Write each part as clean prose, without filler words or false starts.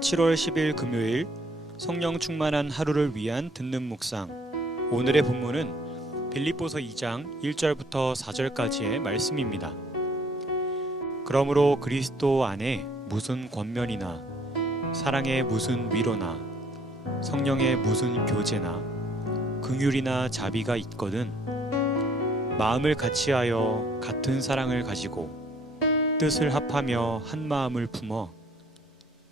7월 10일 금요일 성령 충만한 하루를 위한 듣는 묵상. 오늘의 본문은 빌립보서 2장 1절부터 4절까지의 말씀입니다. 그러므로 그리스도 안에 무슨 권면이나 사랑의 무슨 위로나 성령의 무슨 교제나 긍휼이나 자비가 있거든 마음을 같이하여 같은 사랑을 가지고 뜻을 합하며 한 마음을 품어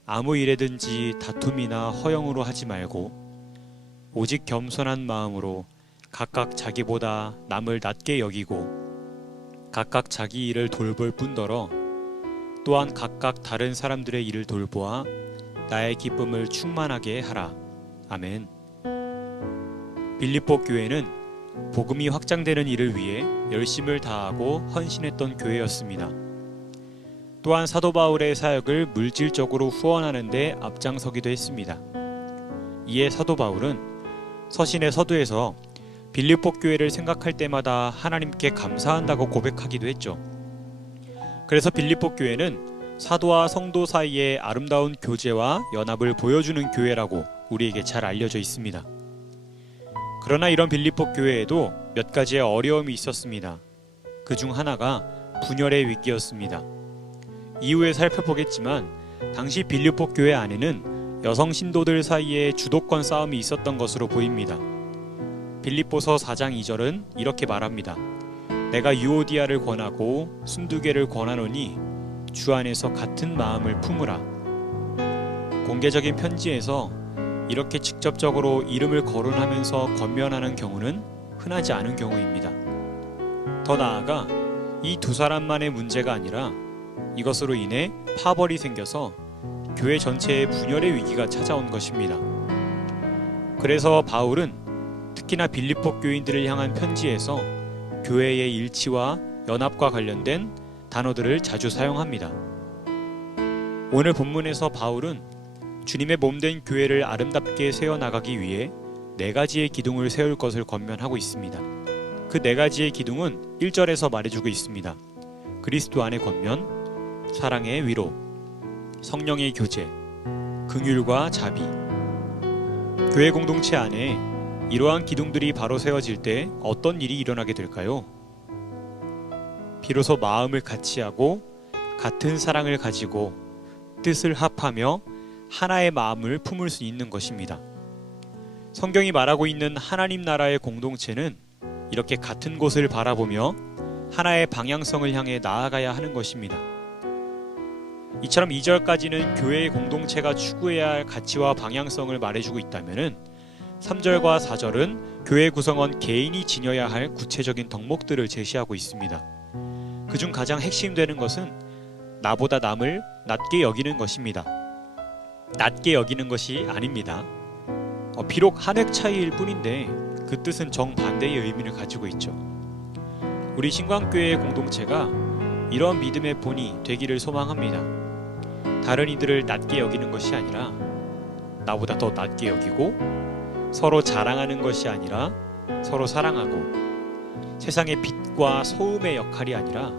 아무 일에든지 다툼이나 허영으로 하지 말고 오직 겸손한 마음으로 각각 자기보다 남을 낮게 여기고 각각 자기 일을 돌볼 뿐더러 또한 각각 다른 사람들의 일을 돌보아 나의 기쁨을 충만하게 하라. 아멘. 빌립보 교회는 복음이 확장되는 일을 위해 열심을 다하고 헌신했던 교회였습니다. 또한 사도 바울의 사역을 물질적으로 후원하는 데 앞장서기도 했습니다. 이에 사도 바울은 서신의 서두에서 빌립보 교회를 생각할 때마다 하나님께 감사한다고 고백하기도 했죠. 그래서 빌립보 교회는 사도와 성도 사이의 아름다운 교제와 연합을 보여주는 교회라고 우리에게 잘 알려져 있습니다. 그러나 이런 빌립보 교회에도 몇 가지의 어려움이 있었습니다. 그 중 하나가 분열의 위기였습니다. 이후에 살펴보겠지만 당시 빌립보 교회 안에는 여성 신도들 사이에 주도권 싸움이 있었던 것으로 보입니다. 빌립보서 4장 2절은 이렇게 말합니다. 내가 유오디아를 권하고 순두개를 권하노니 주 안에서 같은 마음을 품으라. 공개적인 편지에서 이렇게 직접적으로 이름을 거론하면서 권면하는 경우는 흔하지 않은 경우입니다. 더 나아가 이 두 사람만의 문제가 아니라 이것으로 인해 파벌이 생겨서 교회 전체에 분열의 위기가 찾아온 것입니다. 그래서 바울은 특히나 빌립보 교인들을 향한 편지에서 교회의 일치와 연합과 관련된 단어들을 자주 사용합니다. 오늘 본문에서 바울은 주님의 몸된 교회를 아름답게 세워나가기 위해 4가지의 기둥을 세울 것을 권면하고 있습니다. 그 4가지의 기둥은 1절에서 말해주고 있습니다. 그리스도 안의 권면, 사랑의 위로, 성령의 교제, 긍휼과 자비. 교회 공동체 안에 이러한 기둥들이 바로 세워질 때 어떤 일이 일어나게 될까요? 비로소 마음을 같이하고 같은 사랑을 가지고 뜻을 합하며 하나의 마음을 품을 수 있는 것입니다. 성경이 말하고 있는 하나님 나라의 공동체는 이렇게 같은 곳을 바라보며 하나의 방향성을 향해 나아가야 하는 것입니다. 이처럼 2절까지는 교회의 공동체가 추구해야 할 가치와 방향성을 말해주고 있다면 3절과 4절은 교회 구성원 개인이 지녀야 할 구체적인 덕목들을 제시하고 있습니다. 그중 가장 핵심되는 것은 나보다 남을 낮게 여기는 것입니다. 낮게 여기는 것이 아닙니다. 비록 한 획 차이일 뿐인데 그 뜻은 정반대의 의미를 가지고 있죠. 우리 신광교회의 공동체가 이런 믿음의 본이 되기를 소망합니다. 다른 이들을 낮게 여기는 것이 아니라 나보다 더 낮게 여기고 서로 자랑하는 것이 아니라 서로 사랑하고 세상의 빛과 소음의 역할이 아니라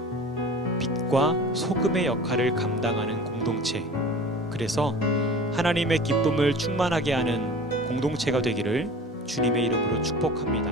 빛과 소금의 역할을 감당하는 공동체. 그래서 하나님의 기쁨을 충만하게 하는 공동체가 되기를 주님의 이름으로 축복합니다.